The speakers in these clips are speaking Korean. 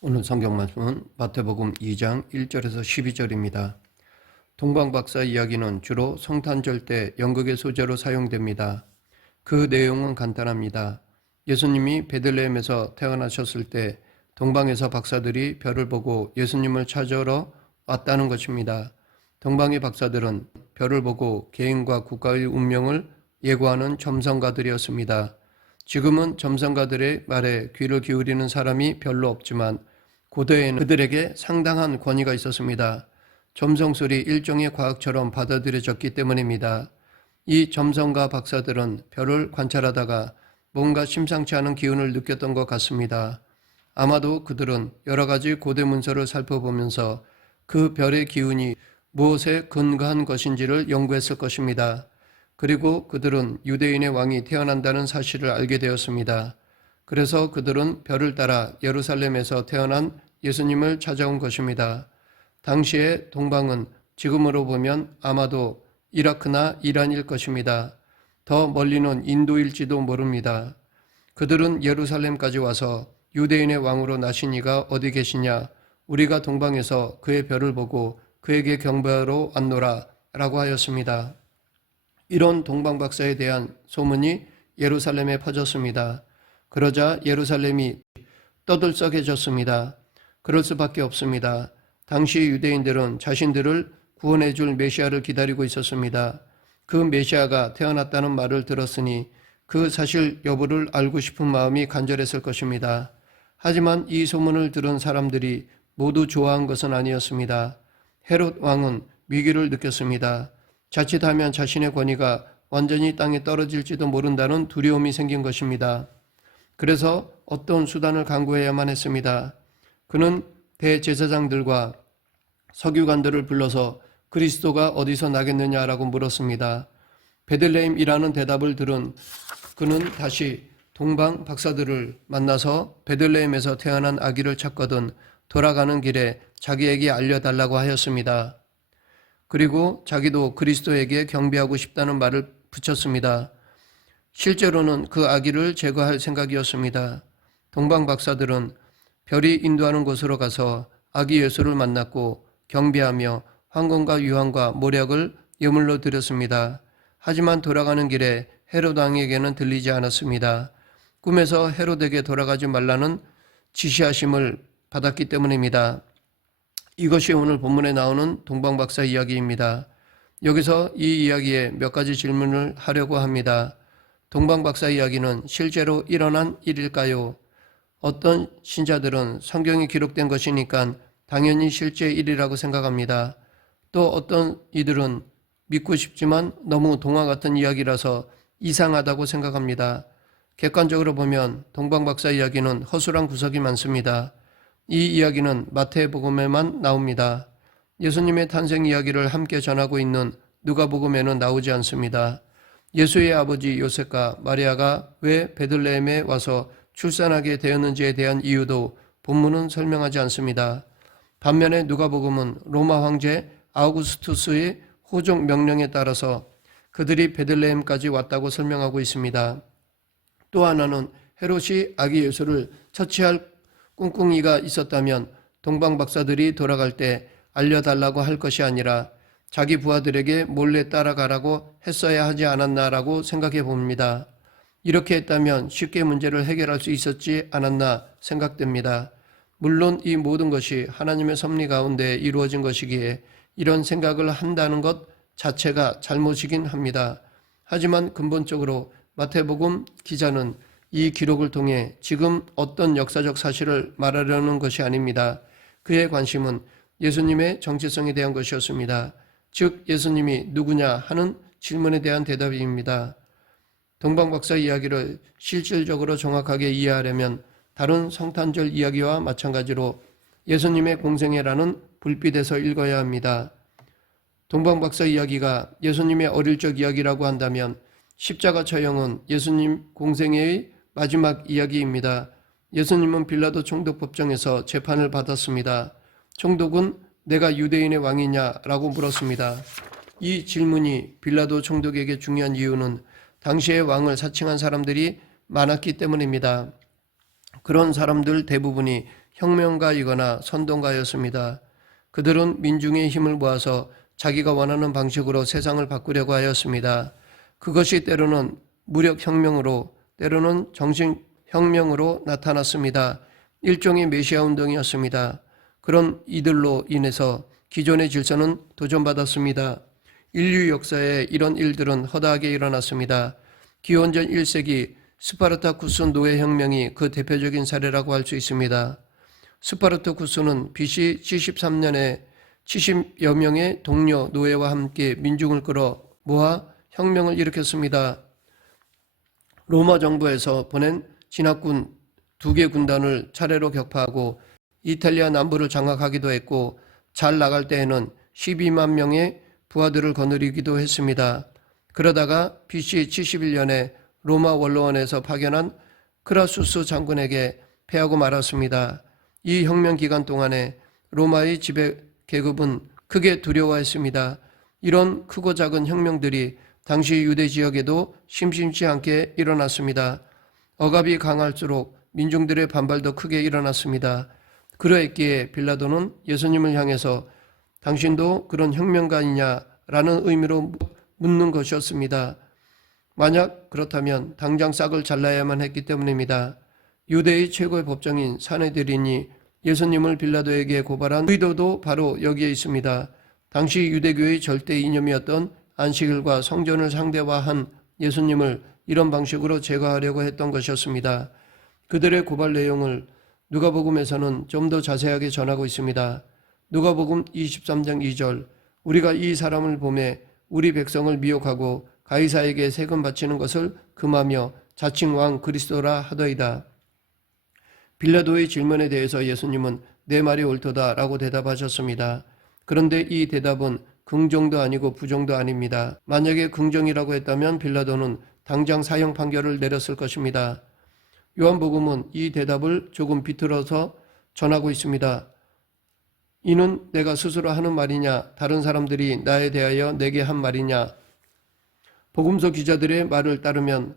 오늘 성경 말씀은 마태복음 2장 1절에서 12절입니다. 동방박사 이야기는 주로 성탄절 때 연극의 소재로 사용됩니다. 그 내용은 간단합니다. 예수님이 베들레헴에서 태어나셨을 때 동방에서 박사들이 별을 보고 예수님을 찾으러 왔다는 것입니다. 동방의 박사들은 별을 보고 개인과 국가의 운명을 예고하는 점성가들이었습니다. 지금은 점성가들의 말에 귀를 기울이는 사람이 별로 없지만 고대에는 그들에게 상당한 권위가 있었습니다. 점성술이 일종의 과학처럼 받아들여졌기 때문입니다. 이 점성가 박사들은 별을 관찰하다가 뭔가 심상치 않은 기운을 느꼈던 것 같습니다. 아마도 그들은 여러 가지 고대 문서를 살펴보면서 그 별의 기운이 무엇에 근거한 것인지를 연구했을 것입니다. 그리고 그들은 유대인의 왕이 태어난다는 사실을 알게 되었습니다. 그래서 그들은 별을 따라 예루살렘에서 태어난 예수님을 찾아온 것입니다. 당시의 동방은 지금으로 보면 아마도 이라크나 이란일 것입니다. 더 멀리는 인도일지도 모릅니다. 그들은 예루살렘까지 와서 유대인의 왕으로 나신 이가 어디 계시냐? 우리가 동방에서 그의 별을 보고 그에게 경배하러 왔노라 라고 하였습니다. 이런 동방박사에 대한 소문이 예루살렘에 퍼졌습니다. 그러자 예루살렘이 떠들썩해졌습니다. 그럴 수밖에 없습니다. 당시 유대인들은 자신들을 구원해 줄 메시아를 기다리고 있었습니다. 그 메시아가 태어났다는 말을 들었으니 그 사실 여부를 알고 싶은 마음이 간절했을 것입니다. 하지만 이 소문을 들은 사람들이 모두 좋아한 것은 아니었습니다. 헤롯 왕은 위기를 느꼈습니다. 자칫하면 자신의 권위가 완전히 땅에 떨어질지도 모른다는 두려움이 생긴 것입니다. 그래서 어떤 수단을 강구해야만 했습니다. 그는 대제사장들과 서기관들을 불러서 그리스도가 어디서 나겠느냐라고 물었습니다. 베들레헴이라는 대답을 들은 그는 다시 동방 박사들을 만나서 베들레헴에서 태어난 아기를 찾거든 돌아가는 길에 자기에게 알려달라고 하였습니다. 그리고 자기도 그리스도에게 경배하고 싶다는 말을 붙였습니다. 실제로는 그 아기를 제거할 생각이었습니다. 동방 박사들은 별이 인도하는 곳으로 가서 아기 예수를 만났고 경배하며 황금과 유황과 모략을 예물로 드렸습니다. 하지만 돌아가는 길에 헤롯 왕에게는 들리지 않았습니다. 꿈에서 헤롯에게 돌아가지 말라는 지시하심을 받았기 때문입니다. 이것이 오늘 본문에 나오는 동방박사 이야기입니다. 여기서 이 이야기에 몇 가지 질문을 하려고 합니다. 동방박사 이야기는 실제로 일어난 일일까요? 어떤 신자들은 성경이 기록된 것이니까 당연히 실제 일이라고 생각합니다. 또 어떤 이들은 믿고 싶지만 너무 동화 같은 이야기라서 이상하다고 생각합니다. 객관적으로 보면 동방박사 이야기는 허술한 구석이 많습니다. 이 이야기는 마태복음에만 나옵니다. 예수님의 탄생 이야기를 함께 전하고 있는 누가복음에는 나오지 않습니다. 예수의 아버지 요셉과 마리아가 왜 베들레헴에 와서 출산하게 되었는지에 대한 이유도 본문은 설명하지 않습니다. 반면에 누가복음은 로마 황제 아우구스투스의 호종 명령에 따라서 그들이 베들레헴까지 왔다고 설명하고 있습니다. 또 하나는 헤롯이 아기 예수를 처치할 꿍꿍이가 있었다면 동방 박사들이 돌아갈 때 알려달라고 할 것이 아니라 자기 부하들에게 몰래 따라가라고 했어야 하지 않았나라고 생각해 봅니다. 이렇게 했다면 쉽게 문제를 해결할 수 있었지 않았나 생각됩니다. 물론 이 모든 것이 하나님의 섭리 가운데 이루어진 것이기에 이런 생각을 한다는 것 자체가 잘못이긴 합니다. 하지만 근본적으로 마태복음 기자는 이 기록을 통해 지금 어떤 역사적 사실을 말하려는 것이 아닙니다. 그의 관심은 예수님의 정체성에 대한 것이었습니다. 즉 예수님이 누구냐 하는 질문에 대한 대답입니다. 동방박사 이야기를 실질적으로 정확하게 이해하려면 다른 성탄절 이야기와 마찬가지로 예수님의 공생애라는 불빛에서 읽어야 합니다. 동방박사 이야기가 예수님의 어릴 적 이야기라고 한다면 십자가 처형은 예수님 공생애의 마지막 이야기입니다. 예수님은 빌라도 총독법정에서 재판을 받았습니다. 총독은 내가 유대인의 왕이냐라고 물었습니다. 이 질문이 빌라도 총독에게 중요한 이유는 당시의 왕을 사칭한 사람들이 많았기 때문입니다. 그런 사람들 대부분이 혁명가이거나 선동가였습니다. 그들은 민중의 힘을 모아서 자기가 원하는 방식으로 세상을 바꾸려고 하였습니다. 그것이 때로는 무력혁명으로, 때로는 정신혁명으로 나타났습니다. 일종의 메시아 운동이었습니다. 그런 이들로 인해서 기존의 질서는 도전받았습니다. 인류 역사에 이런 일들은 허다하게 일어났습니다. 기원전 1세기 스파르타쿠스 노예혁명이 그 대표적인 사례라고 할 수 있습니다. 스파르타쿠스는 BC 73년에 70여 명의 동료 노예와 함께 민중을 끌어 모아 혁명을 일으켰습니다. 로마 정부에서 보낸 진압군 2개 군단을 차례로 격파하고 이탈리아 남부를 장악하기도 했고, 잘 나갈 때에는 12만 명의 부하들을 거느리기도 했습니다. 그러다가 BC 71년에 로마 원로원에서 파견한 크라수스 장군에게 패하고 말았습니다. 이 혁명 기간 동안에 로마의 지배 계급은 크게 두려워했습니다. 이런 크고 작은 혁명들이 당시 유대 지역에도 심심치 않게 일어났습니다. 억압이 강할수록 민중들의 반발도 크게 일어났습니다. 그러했기에 빌라도는 예수님을 향해서 당신도 그런 혁명가이냐라는 의미로 묻는 것이었습니다. 만약 그렇다면 당장 싹을 잘라야만 했기 때문입니다. 유대의 최고의 법정인 산헤드린이 예수님을 빌라도에게 고발한 의도도 바로 여기에 있습니다. 당시 유대교의 절대 이념이었던 안식일과 성전을 상대화한 예수님을 이런 방식으로 제거하려고 했던 것이었습니다. 그들의 고발 내용을 누가복음에서는 좀 더 자세하게 전하고 있습니다. 누가복음 23장 2절, 우리가 이 사람을 보매 우리 백성을 미혹하고 가이사에게 세금 바치는 것을 금하며 자칭 왕 그리스도라 하더이다. 빌라도의 질문에 대해서 예수님은 내 말이 옳도다 라고 대답하셨습니다. 그런데 이 대답은 긍정도 아니고 부정도 아닙니다. 만약에 긍정이라고 했다면 빌라도는 당장 사형 판결을 내렸을 것입니다. 요한복음은 이 대답을 조금 비틀어서 전하고 있습니다. 이는 내가 스스로 하는 말이냐, 다른 사람들이 나에 대하여 내게 한 말이냐. 복음서 기자들의 말을 따르면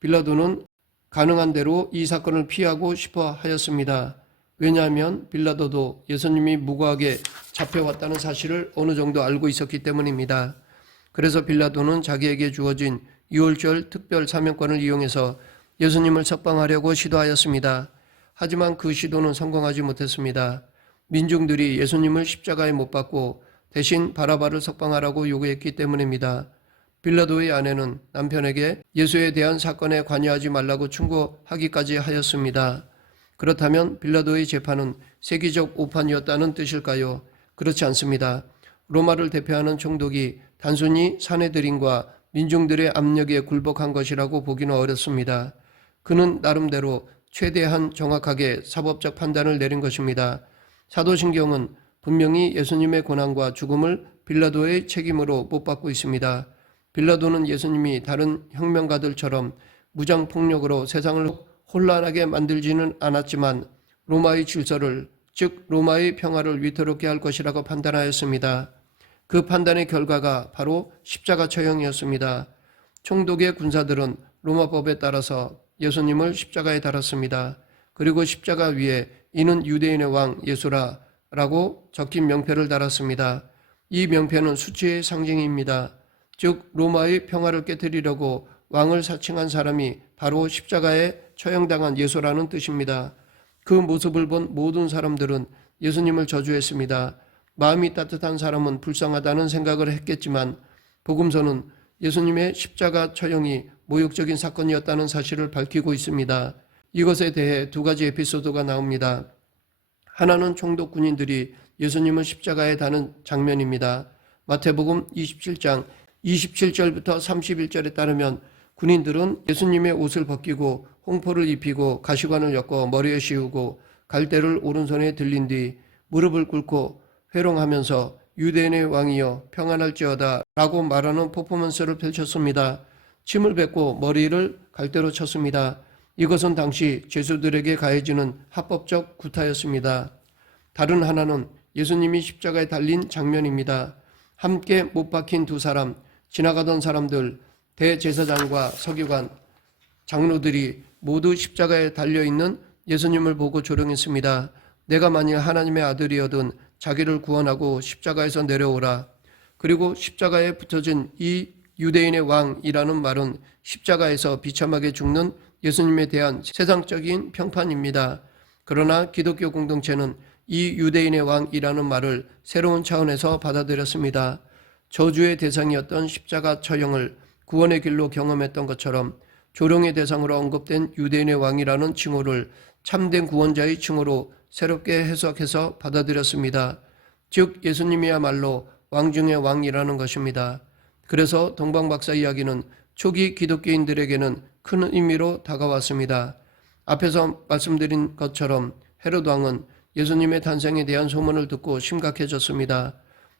빌라도는 가능한 대로 이 사건을 피하고 싶어 하였습니다. 왜냐하면 빌라도도 예수님이 무고하게 잡혀왔다는 사실을 어느 정도 알고 있었기 때문입니다. 그래서 빌라도는 자기에게 주어진 유월절 특별 사명권을 이용해서 예수님을 석방하려고 시도하였습니다. 하지만 그 시도는 성공하지 못했습니다. 민중들이 예수님을 십자가에 못 박고 대신 바라바를 석방하라고 요구했기 때문입니다. 빌라도의 아내는 남편에게 예수에 대한 사건에 관여하지 말라고 충고하기까지 하였습니다. 그렇다면 빌라도의 재판은 세계적 오판이었다는 뜻일까요? 그렇지 않습니다. 로마를 대표하는 총독이 단순히 산헤드린과 민중들의 압력에 굴복한 것이라고 보기는 어렵습니다. 그는 나름대로 최대한 정확하게 사법적 판단을 내린 것입니다. 사도신경은 분명히 예수님의 고난과 죽음을 빌라도의 책임으로 못 받고 있습니다. 빌라도는 예수님이 다른 혁명가들처럼 무장폭력으로 세상을 혼란하게 만들지는 않았지만 로마의 질서를, 즉 로마의 평화를 위태롭게 할 것이라고 판단하였습니다. 그 판단의 결과가 바로 십자가 처형이었습니다. 총독의 군사들은 로마법에 따라서 예수님을 십자가에 달았습니다. 그리고 십자가 위에 이는 유대인의 왕 예수라 라고 적힌 명패를 달았습니다. 이 명패는 수치의 상징입니다. 즉 로마의 평화를 깨뜨리려고 왕을 사칭한 사람이 바로 십자가에 처형당한 예수라는 뜻입니다. 그 모습을 본 모든 사람들은 예수님을 저주했습니다. 마음이 따뜻한 사람은 불쌍하다는 생각을 했겠지만 복음서는 예수님의 십자가 처형이 모욕적인 사건이었다는 사실을 밝히고 있습니다. 이것에 대해 두 가지 에피소드가 나옵니다. 하나는 총독 군인들이 예수님을 십자가에 다는 장면입니다. 마태복음 27장 27절부터 31절에 따르면 군인들은 예수님의 옷을 벗기고 홍포를 입히고 가시관을 엮어 머리에 씌우고 갈대를 오른손에 들린 뒤 무릎을 꿇고 회롱하면서 유대인의 왕이여 평안할지어다 라고 말하는 퍼포먼스를 펼쳤습니다. 침을 뱉고 머리를 갈대로 쳤습니다. 이것은 당시 죄수들에게 가해지는 합법적 구타였습니다. 다른 하나는 예수님이 십자가에 달린 장면입니다. 함께 못 박힌 두 사람, 지나가던 사람들, 대제사장과 서기관, 장로들이 모두 십자가에 달려있는 예수님을 보고 조롱했습니다. 내가 만일 하나님의 아들이어든 자기를 구원하고 십자가에서 내려오라. 그리고 십자가에 붙여진 이 유대인의 왕이라는 말은 십자가에서 비참하게 죽는 예수님에 대한 세상적인 평판입니다. 그러나 기독교 공동체는 이 유대인의 왕이라는 말을 새로운 차원에서 받아들였습니다. 저주의 대상이었던 십자가 처형을 구원의 길로 경험했던 것처럼 조롱의 대상으로 언급된 유대인의 왕이라는 칭호를 참된 구원자의 칭호로 새롭게 해석해서 받아들였습니다. 즉 예수님이야말로 왕 중의 왕이라는 것입니다. 그래서 동방박사 이야기는 초기 기독교인들에게는 큰 의미로 다가왔습니다. 앞에서 말씀드린 것처럼 헤롯 왕은 예수님의 탄생에 대한 소문을 듣고 심각해졌습니다.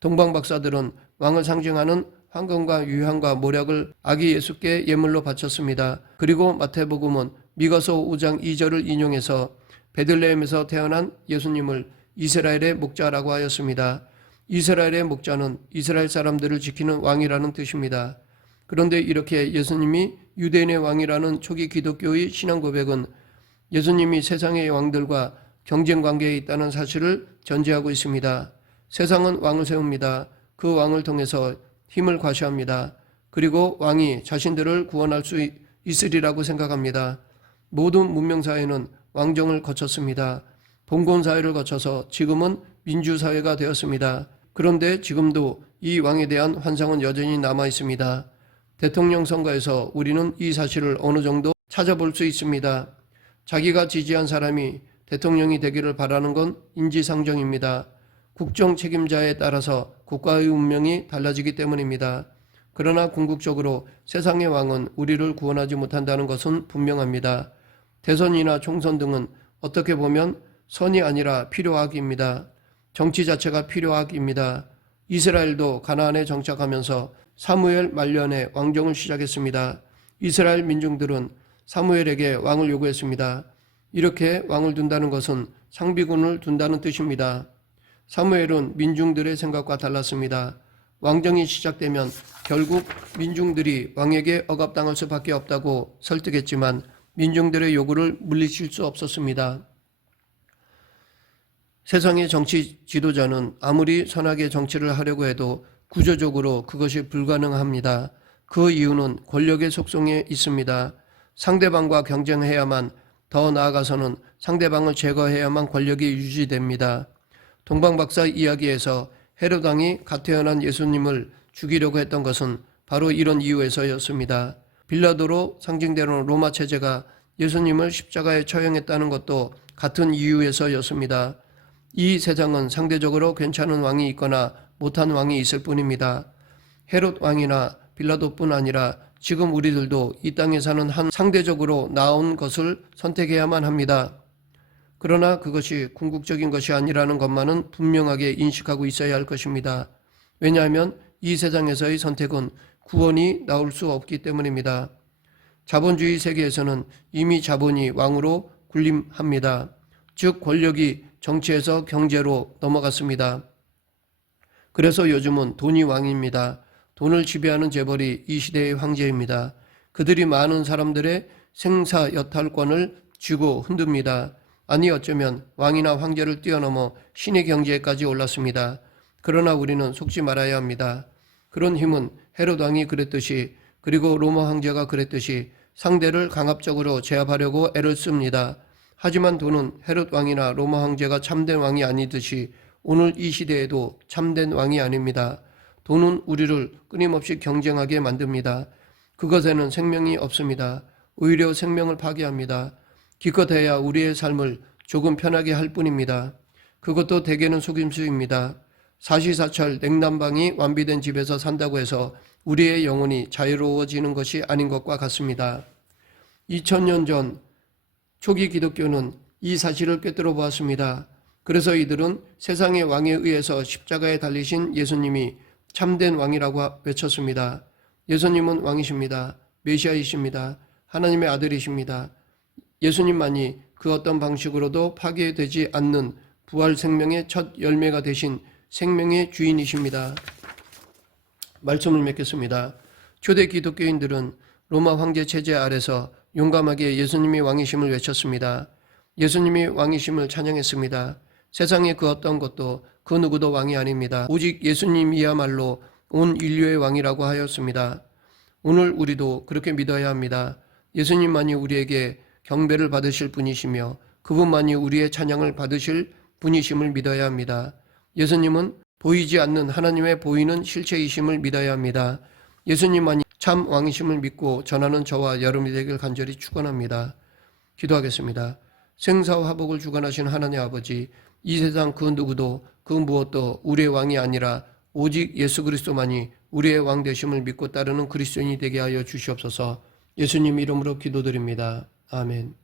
동방박사들은 왕을 상징하는 황금과 유향과 모략을 아기 예수께 예물로 바쳤습니다. 그리고 마태복음은 미가서 5장 2절을 인용해서 베들레헴에서 태어난 예수님을 이스라엘의 목자라고 하였습니다. 이스라엘의 목자는 이스라엘 사람들을 지키는 왕이라는 뜻입니다. 그런데 이렇게 예수님이 유대인의 왕이라는 초기 기독교의 신앙 고백은 예수님이 세상의 왕들과 경쟁 관계에 있다는 사실을 전제하고 있습니다. 세상은 왕을 세웁니다. 그 왕을 통해서 힘을 과시합니다. 그리고 왕이 자신들을 구원할 수 있으리라고 생각합니다. 모든 문명사회는 왕정을 거쳤습니다. 봉건사회를 거쳐서 지금은 민주사회가 되었습니다. 그런데 지금도 이 왕에 대한 환상은 여전히 남아 있습니다. 대통령 선거에서 우리는 이 사실을 어느 정도 찾아볼 수 있습니다. 자기가 지지한 사람이 대통령이 되기를 바라는 건 인지상정입니다. 국정 책임자에 따라서 국가의 운명이 달라지기 때문입니다. 그러나 궁극적으로 세상의 왕은 우리를 구원하지 못한다는 것은 분명합니다. 대선이나 총선 등은 어떻게 보면 선이 아니라 필요악입니다. 정치 자체가 필요악입니다. 이스라엘도 가나안에 정착하면서 사무엘 말년에 왕정을 시작했습니다. 이스라엘 민중들은 사무엘에게 왕을 요구했습니다. 이렇게 왕을 둔다는 것은 상비군을 둔다는 뜻입니다. 사무엘은 민중들의 생각과 달랐습니다. 왕정이 시작되면 결국 민중들이 왕에게 억압당할 수밖에 없다고 설득했지만 민중들의 요구를 물리칠 수 없었습니다. 세상의 정치 지도자는 아무리 선하게 정치를 하려고 해도 구조적으로 그것이 불가능합니다. 그 이유는 권력의 속성에 있습니다. 상대방과 경쟁해야만, 더 나아가서는 상대방을 제거해야만 권력이 유지됩니다. 동방박사 이야기에서 헤롯 왕이 갓 태어난 예수님을 죽이려고 했던 것은 바로 이런 이유에서였습니다. 빌라도로 상징되는 로마 체제가 예수님을 십자가에 처형했다는 것도 같은 이유에서였습니다. 이 세상은 상대적으로 괜찮은 왕이 있거나 못한 왕이 있을 뿐입니다. 헤롯 왕이나 빌라도뿐 아니라 지금 우리들도 이 땅에 사는 한 상대적으로 나은 것을 선택해야만 합니다. 그러나 그것이 궁극적인 것이 아니라는 것만은 분명하게 인식하고 있어야 할 것입니다. 왜냐하면 이 세상에서의 선택은 구원이 나올 수 없기 때문입니다. 자본주의 세계에서는 이미 자본이 왕으로 군림합니다. 즉 권력이 정치에서 경제로 넘어갔습니다. 그래서 요즘은 돈이 왕입니다. 돈을 지배하는 재벌이 이 시대의 황제입니다. 그들이 많은 사람들의 생사 여탈권을 쥐고 흔듭니다. 아니 어쩌면 왕이나 황제를 뛰어넘어 신의 경지에까지 올랐습니다. 그러나 우리는 속지 말아야 합니다. 그런 힘은 헤롯 왕이 그랬듯이, 그리고 로마 황제가 그랬듯이 상대를 강압적으로 제압하려고 애를 씁니다. 하지만 돈은 헤롯 왕이나 로마 황제가 참된 왕이 아니듯이 오늘 이 시대에도 참된 왕이 아닙니다. 돈은 우리를 끊임없이 경쟁하게 만듭니다. 그것에는 생명이 없습니다. 오히려 생명을 파괴합니다. 기껏해야 우리의 삶을 조금 편하게 할 뿐입니다. 그것도 대개는 속임수입니다. 사시사철 냉난방이 완비된 집에서 산다고 해서 우리의 영혼이 자유로워지는 것이 아닌 것과 같습니다. 2000년 전 초기 기독교는 이 사실을 꿰뚫어 보았습니다. 그래서 이들은 세상의 왕에 의해서 십자가에 달리신 예수님이 참된 왕이라고 외쳤습니다. 예수님은 왕이십니다. 메시아이십니다. 하나님의 아들이십니다. 예수님만이 그 어떤 방식으로도 파괴되지 않는 부활 생명의 첫 열매가 되신 생명의 주인이십니다. 말씀을 맺겠습니다. 초대 기독교인들은 로마 황제 체제 아래서 용감하게 예수님이 왕이심을 외쳤습니다. 예수님이 왕이심을 찬양했습니다. 세상의 그 어떤 것도 그 누구도 왕이 아닙니다. 오직 예수님이야말로 온 인류의 왕이라고 하였습니다. 오늘 우리도 그렇게 믿어야 합니다. 예수님만이 우리에게 경배를 받으실 분이시며 그분만이 우리의 찬양을 받으실 분이심을 믿어야 합니다. 예수님은 보이지 않는 하나님의 보이는 실체이심을 믿어야 합니다. 예수님만이 참 왕이심을 믿고 전하는 저와 여러분이 되길 간절히 축원합니다. 기도하겠습니다. 생사와 화복을 주관하신 하나님 아버지, 이 세상 그 누구도 그 무엇도 우리의 왕이 아니라 오직 예수 그리스도만이 우리의 왕 되심을 믿고 따르는 그리스도인이 되게 하여 주시옵소서. 예수님 이름으로 기도드립니다. 아멘.